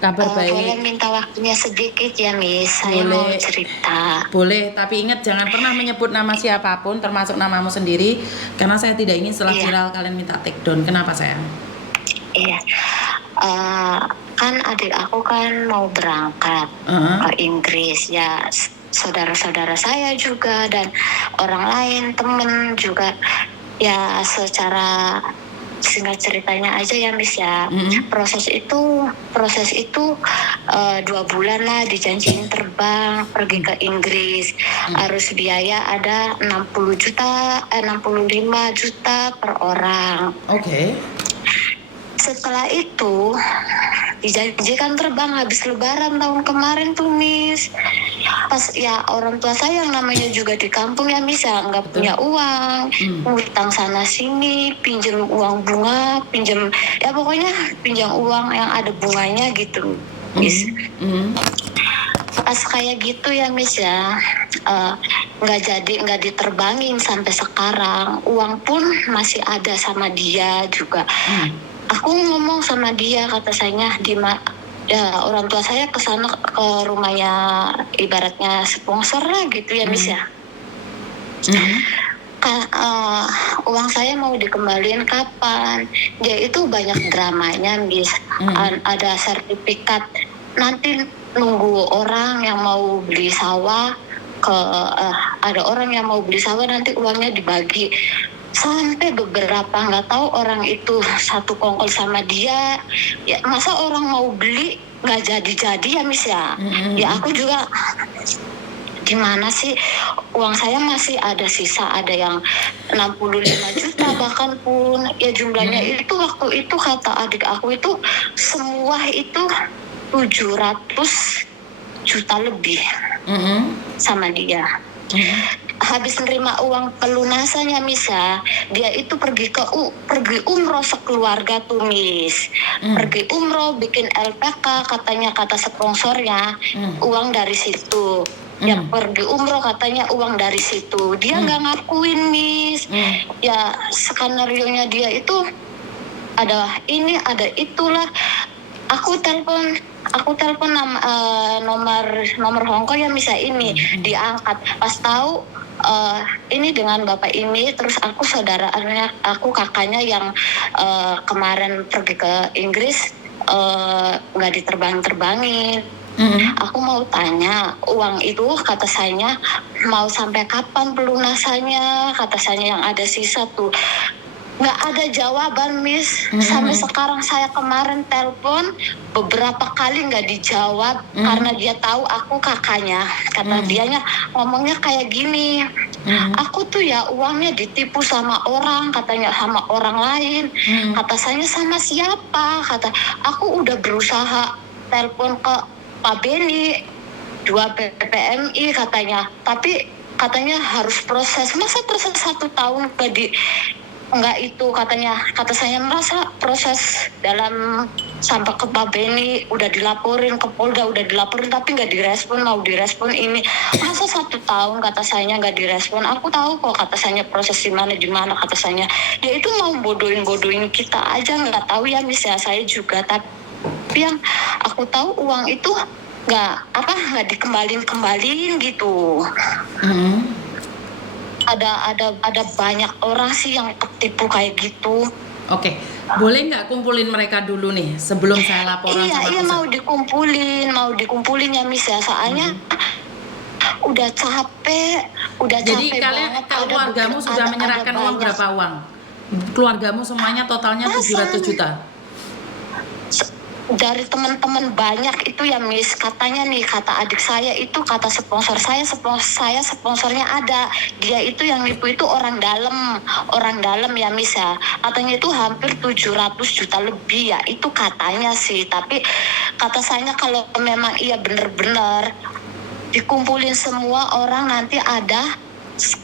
Kabar Boleh baik. minta waktunya sedikit ya, Miss. Saya mau Boleh. cerita. Boleh, tapi ingat jangan pernah menyebut nama siapapun termasuk namamu sendiri karena saya tidak ingin setelah Iya, viral kalian minta take down. Kenapa sayang? iya. Eh, kan adik aku kan mau berangkat Heeh. ke Inggris ya. Saudara-saudara saya juga dan orang lain temen juga ya secara singkat ceritanya aja ya Miss ya. Mm-mm. Proses itu 2 bulan lah dijanjiin terbang pergi ke Inggris. Harus biaya ada 60 juta 65 juta per orang. Oke. Setelah itu dijanjikan terbang habis lebaran tahun kemarin tuh Miss. Pas ya orang tua saya yang namanya juga di kampung ya Miss ya nggak Betul. punya uang, utang sana sini, pinjam uang bunga, pinjam ya pokoknya pinjam uang yang ada bunganya gitu Miss. Mm-mm. Pas kayak gitu ya Miss ya nggak diterbangin sampai sekarang, uang pun masih ada sama dia juga. Aku ngomong sama dia, kata saya ya orang tua saya ke sana ke rumahnya ibaratnya sponsor lah gitu ya Miss ya. Uang saya mau dikembaliin kapan? Dia itu banyak dramanya Miss. Ada sertifikat, nanti nunggu orang yang mau beli sawah ada orang yang mau beli sawah nanti uangnya dibagi sampai beberapa nggak tahu orang itu satu kongkol sama dia ya, masa orang mau beli nggak jadi ya Miss ya. Ya aku juga gimana sih, uang saya masih ada sisa, ada yang 65 juta bahkan pun ya jumlahnya itu waktu itu kata adik aku itu semua itu 700 juta lebih sama dia. Habis nerima uang pelunasannya Misa, dia itu pergi umroh sekeluarga tuh Miss. Pergi umroh bikin LPK katanya kata sponsornya, uang dari situ. Ya pergi umroh katanya uang dari situ. Dia nggak ngakuin Miss. Ya skenario-nya dia itu ada ini ada itulah. Aku telepon nomor Hongkong ya Misa ini diangkat pas tahu ini dengan bapak ini, terus aku aku kakaknya yang kemarin pergi ke Inggris nggak diterbangin. Aku mau tanya uang itu kata saya mau sampai kapan pelunasannya, kata saya yang ada sisa tuh nggak ada jawaban Miss. Sampai sekarang saya kemarin telepon beberapa kali nggak dijawab karena dia tahu aku kakaknya. Kata dianya ngomongnya kayak gini, aku tuh ya uangnya ditipu sama orang, katanya sama orang lain. Kata saya sama siapa, kata aku udah berusaha telepon ke Pak Beni 2 PPMI katanya, tapi katanya harus proses, masa proses 1 tahun enggak itu kata saya merasa proses dalam sampai ke Pak Beni udah dilaporin ke Polda, udah dilaporin tapi nggak direspon, mau direspon ini masa 1 tahun kata saya nggak direspon. Aku tahu kok kata saya proses di mana kata saya, dia itu mau bodohin kita aja, nggak tahu ya Miss ya, saya juga tapi yang aku tahu uang itu nggak dikembalin gitu. Ada banyak orang sih yang ketipu kayak gitu. Oke, boleh nggak kumpulin mereka dulu nih sebelum saya laporan sama Iya pusat? mau dikumpulin ya Miss ya, soalnya udah capek Jadi kalian banget. keluargamu sudah menyerahkan uang berapa uang? Keluargamu semuanya totalnya 700 juta. Dari teman-teman banyak itu ya Miss, katanya nih kata adik saya itu kata sponsor saya sponsornya ada, dia itu yang nipu itu orang dalam ya Miss ya, katanya itu hampir 700 juta lebih ya itu katanya sih. Tapi kata saya kalau memang iya bener-bener dikumpulin semua orang nanti ada,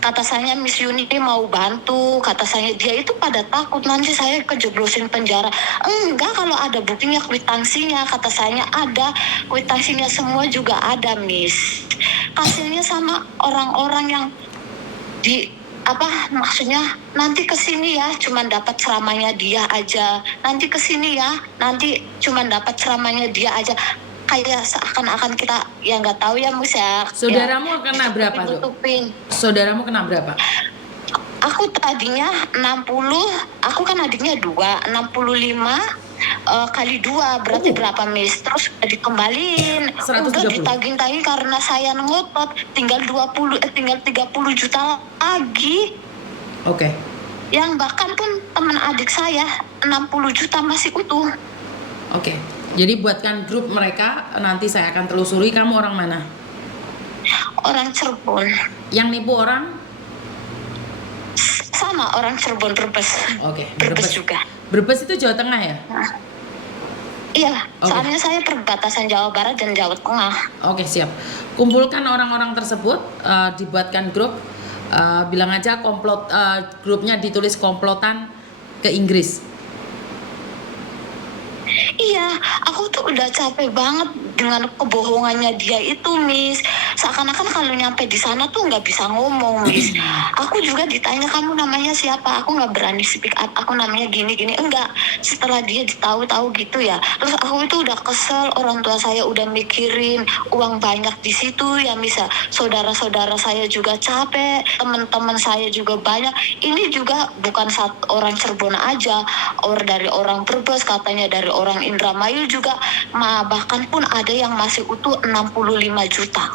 kata saya Miss Yuni mau bantu, kata saya dia itu pada takut nanti saya kejeblosin penjara. Enggak, kalau ada buktinya kwitansinya, kata saya ada kwitansinya semua juga ada Miss, hasilnya sama orang-orang yang apa maksudnya nanti kesini ya cuman dapat ceramahnya dia aja, nanti kesini ya nanti cuman dapat ceramahnya dia aja, kayak seakan-akan kita ya nggak tahu ya Mus ya. Saudaramu kena berapa tuh? Tutupin. Saudaramu kena berapa? Aku tadinya 60, aku kan adiknya 2, 65 kali 2 berarti berapa Miss? Terus udah dikembalin, 130. udah ditagih-tagih karena saya ngotot, tinggal 30 juta lagi. Oke. Yang bahkan pun teman adik saya 60 juta masih utuh. Oke. Jadi buatkan grup mereka, nanti saya akan telusuri. Kamu orang mana? Orang Cirebon. Yang nipu orang? Sama orang Cirebon, Brebes. Oke, Brebes juga. Brebes itu Jawa Tengah ya? Iya, Oke. soalnya saya perbatasan Jawa Barat dan Jawa Tengah. Oke, siap. Kumpulkan orang-orang tersebut, dibuatkan grup, bilang aja komplot, grupnya ditulis komplotan ke Inggris. Iya, aku tuh udah capek banget dengan kebohongannya dia itu, Miss. Seakan-akan kalau nyampe di sana tuh nggak bisa ngomong, Miss. Aku juga ditanya kamu namanya siapa, aku nggak berani speak up. Aku namanya gini-gini, enggak. Setelah dia ditahu-tahu gitu ya, terus aku itu udah kesel. Orang tua saya udah mikirin uang banyak di situ ya, Miss. Ya. Saudara-saudara saya juga capek, teman-teman saya juga banyak. Ini juga bukan orang Cirebon aja, dari orang Brebes, katanya dari orang Indramayu juga, bahkan pun ada yang masih utuh 65 juta.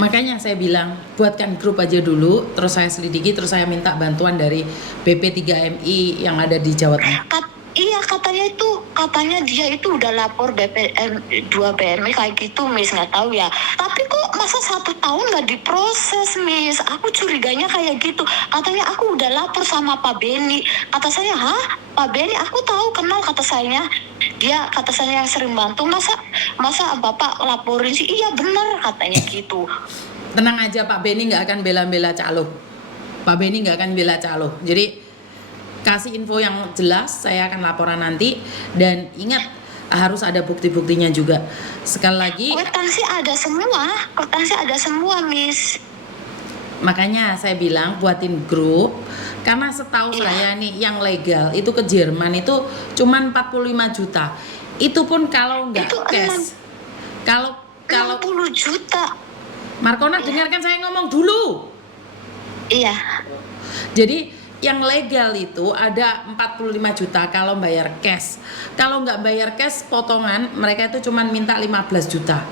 Makanya saya bilang, buatkan grup aja dulu, terus saya selidiki, terus saya minta bantuan dari BP3MI yang ada di Jawa Tengah. Iya, katanya dia itu udah lapor BPM 2 BMI kayak gitu, Miss, nggak tahu ya. Tapi kok masa 1 tahun nggak diproses, Miss? Aku curiganya kayak gitu. Katanya aku udah lapor sama Pak Beni. Kata saya, hah? Pak Beni aku tahu, kenal, kata saya. Dia kata saya yang sering bantu, masa Bapak laporin sih? Iya benar, katanya gitu. Tenang aja, Pak Beni nggak akan bela-bela calo. Pak Beni nggak akan bela calo. Jadi kasih info yang jelas, saya akan laporan nanti. Dan ingat, harus ada bukti-buktinya juga. Sekali lagi, kwitansi ada semua, Miss. makanya saya bilang buatin grup. Karena setahu saya nih, yang legal itu ke Jerman itu cuman 45 juta. Itu pun kalau nggak Itu cash. Kalau 60 juta. Markona, dengarkan saya ngomong dulu. Iya. Jadi yang legal itu ada 45 juta kalau bayar cash. Kalau nggak bayar cash, potongan mereka itu cuma minta 15 juta.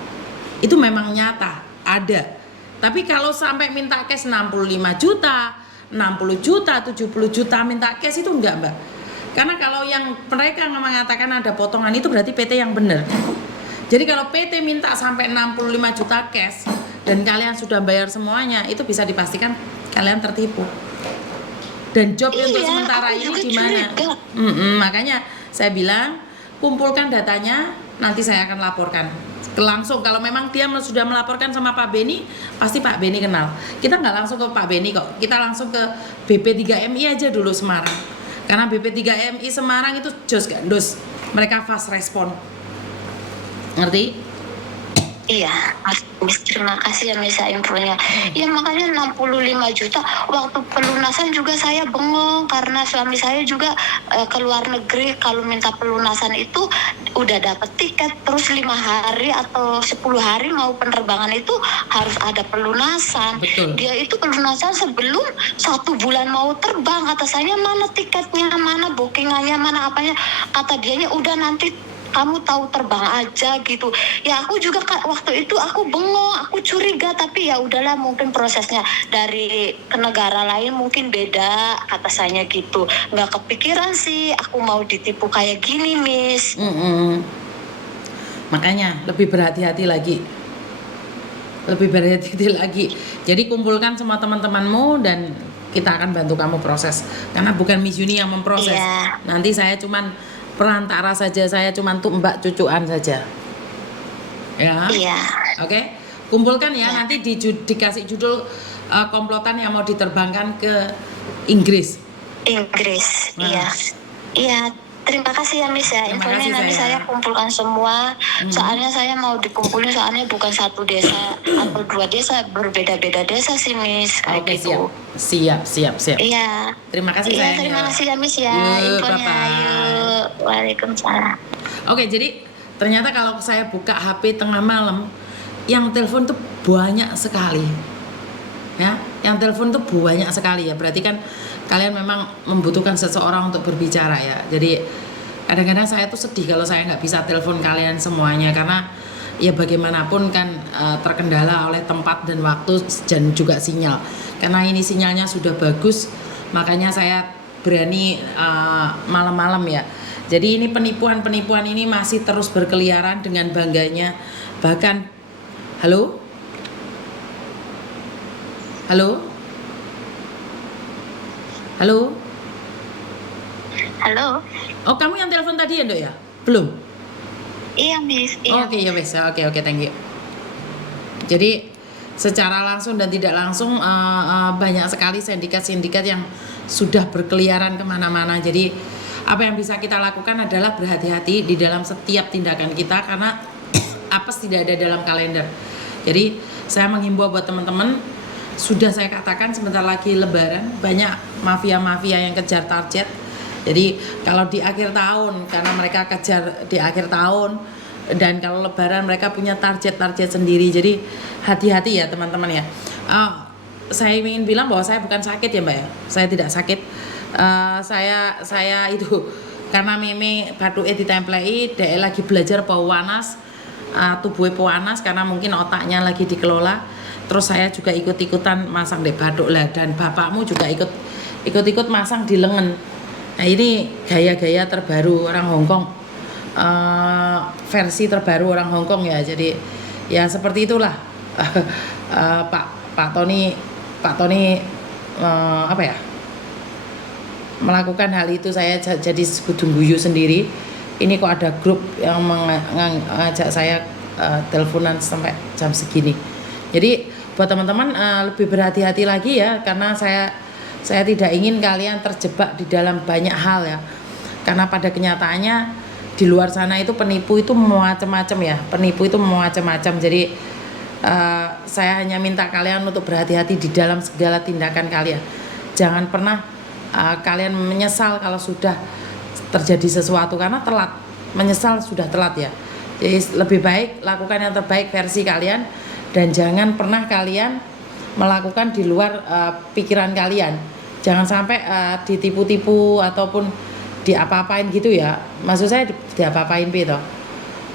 Itu memang nyata, ada. Tapi kalau sampai minta cash 65 juta, 60 juta, 70 juta minta cash itu enggak, Mbak. Karena kalau yang mereka mengatakan ada potongan itu berarti PT yang benar. Jadi kalau PT minta sampai 65 juta cash dan kalian sudah bayar semuanya, itu bisa dipastikan kalian tertipu. Dan job untuk sementara ini di mana? Makanya saya bilang kumpulkan datanya, nanti saya akan laporkan langsung. Kalau memang dia sudah melaporkan sama Pak Beni, pasti Pak Beni kenal. Kita nggak langsung ke Pak Beni kok, kita langsung ke BP3MI aja dulu Semarang. Karena BP3MI Semarang itu jos gandos, mereka fast respon. Ngerti? Iya, Miss, terima kasih ya Miss infonya. Ya makanya 65 juta waktu pelunasan juga saya bengong karena suami saya juga ke luar negeri. Kalau minta pelunasan itu udah dapat tiket, terus 5 hari atau 10 hari mau penerbangan itu harus ada pelunasan. Betul. Dia itu pelunasan sebelum 1 bulan mau terbang. Kata saya mana tiketnya, mana bookingannya, mana apanya. Kata dianya udah nanti kamu tahu terbang aja gitu. Ya aku juga waktu itu aku bengong, aku curiga, tapi ya udahlah mungkin prosesnya dari ke negara lain mungkin beda, kata saya gitu. Nggak kepikiran sih aku mau ditipu kayak gini, Miss. Makanya lebih berhati-hati lagi. Lebih berhati-hati lagi. Jadi kumpulkan semua teman-temanmu dan kita akan bantu kamu proses. Karena bukan Miss Yuni yang memproses. Iya. Nanti saya cuman perantara saja, saya cuman tuh mbak cucuan saja. Ya. Iya. Oke. Kumpulkan ya, nanti dikasih judul komplotan yang mau diterbangkan ke Inggris. Inggris. Nah. Iya. Iya. Terima kasih ya Miss ya. Terima Infonya kasih, nanti sayang. saya kumpulkan semua. Soalnya saya mau dikumpulin, soalnya bukan satu desa atau dua desa, berbeda-beda desa sih Miss. Kayak Oke, gitu. siap. Iya. Terima kasih Iya, sayang. terima ya. kasih ya Miss ya. Yuk, Infonya. bye-bye. Yuk. Waalaikumsalam. Oke, jadi ternyata kalau saya buka HP tengah malam, yang telepon tuh banyak sekali. Ya, yang telepon tuh banyak sekali ya. Berarti kan kalian memang membutuhkan seseorang untuk berbicara ya. Jadi kadang-kadang saya tuh sedih kalau saya nggak bisa telepon kalian semuanya, karena ya bagaimanapun kan terkendala oleh tempat dan waktu dan juga sinyal. Karena ini sinyalnya sudah bagus, makanya saya berani malam-malam ya. Jadi ini penipuan ini masih terus berkeliaran dengan bangganya. Bahkan halo? Halo. Oh, kamu yang telepon tadi ya, Dok ya? Belum? Iya Miss. Iya. Oke, ya wes. Oke, thank you. Jadi secara langsung dan tidak langsung banyak sekali sindikat-sindikat yang sudah berkeliaran kemana-mana. Jadi apa yang bisa kita lakukan adalah berhati-hati di dalam setiap tindakan kita, karena apes tidak ada dalam kalender. Jadi saya menghimbau buat teman-teman, sudah saya katakan sebentar lagi Lebaran, banyak mafia-mafia yang kejar target. Jadi kalau di akhir tahun, karena mereka kejar di akhir tahun, dan kalau Lebaran mereka punya target-target sendiri. Jadi hati-hati ya teman-teman ya. Saya ingin bilang bahwa saya bukan sakit ya Mbak ya. Saya tidak sakit. Saya itu karena meme batuk ditemplei, dia lagi belajar pewanas, tubuhnya pewanas karena mungkin otaknya lagi dikelola. Terus saya juga ikut-ikutan masang deh batuk lah, dan bapakmu juga ikut masang di lengan. Nah ini gaya-gaya terbaru orang Hongkong, versi terbaru orang Hongkong ya. Jadi ya seperti itulah Pak Tony apa ya, melakukan hal itu. Saya jadi sekudung guyu sendiri. Ini kok ada grup yang mengajak saya teleponan sampai jam segini. Jadi buat teman-teman lebih berhati-hati lagi ya, karena saya tidak ingin kalian terjebak di dalam banyak hal ya. Karena pada kenyataannya di luar sana itu penipu itu macam-macam ya. Jadi saya hanya minta kalian untuk berhati-hati di dalam segala tindakan kalian. Jangan pernah kalian menyesal kalau sudah terjadi sesuatu, karena telat. Menyesal sudah telat ya. Jadi lebih baik lakukan yang terbaik versi kalian, dan jangan pernah kalian melakukan di luar pikiran kalian. Jangan sampai ditipu-tipu ataupun diapa-apain gitu ya. Maksud saya diapa-apain gitu.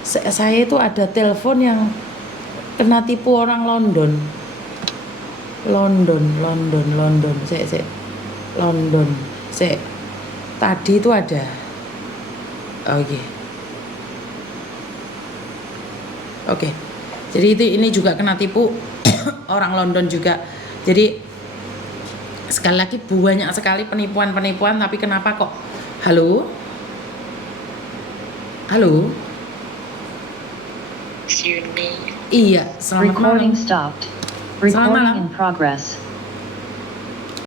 Saya itu ada telepon yang kena tipu orang London. Tadi itu ada. Oke. Jadi ini juga kena tipu orang London juga. Jadi sekali lagi banyak sekali penipuan, tapi kenapa kok halo? Iya, selamat malam. Recording stopped. Recording malam. in progress.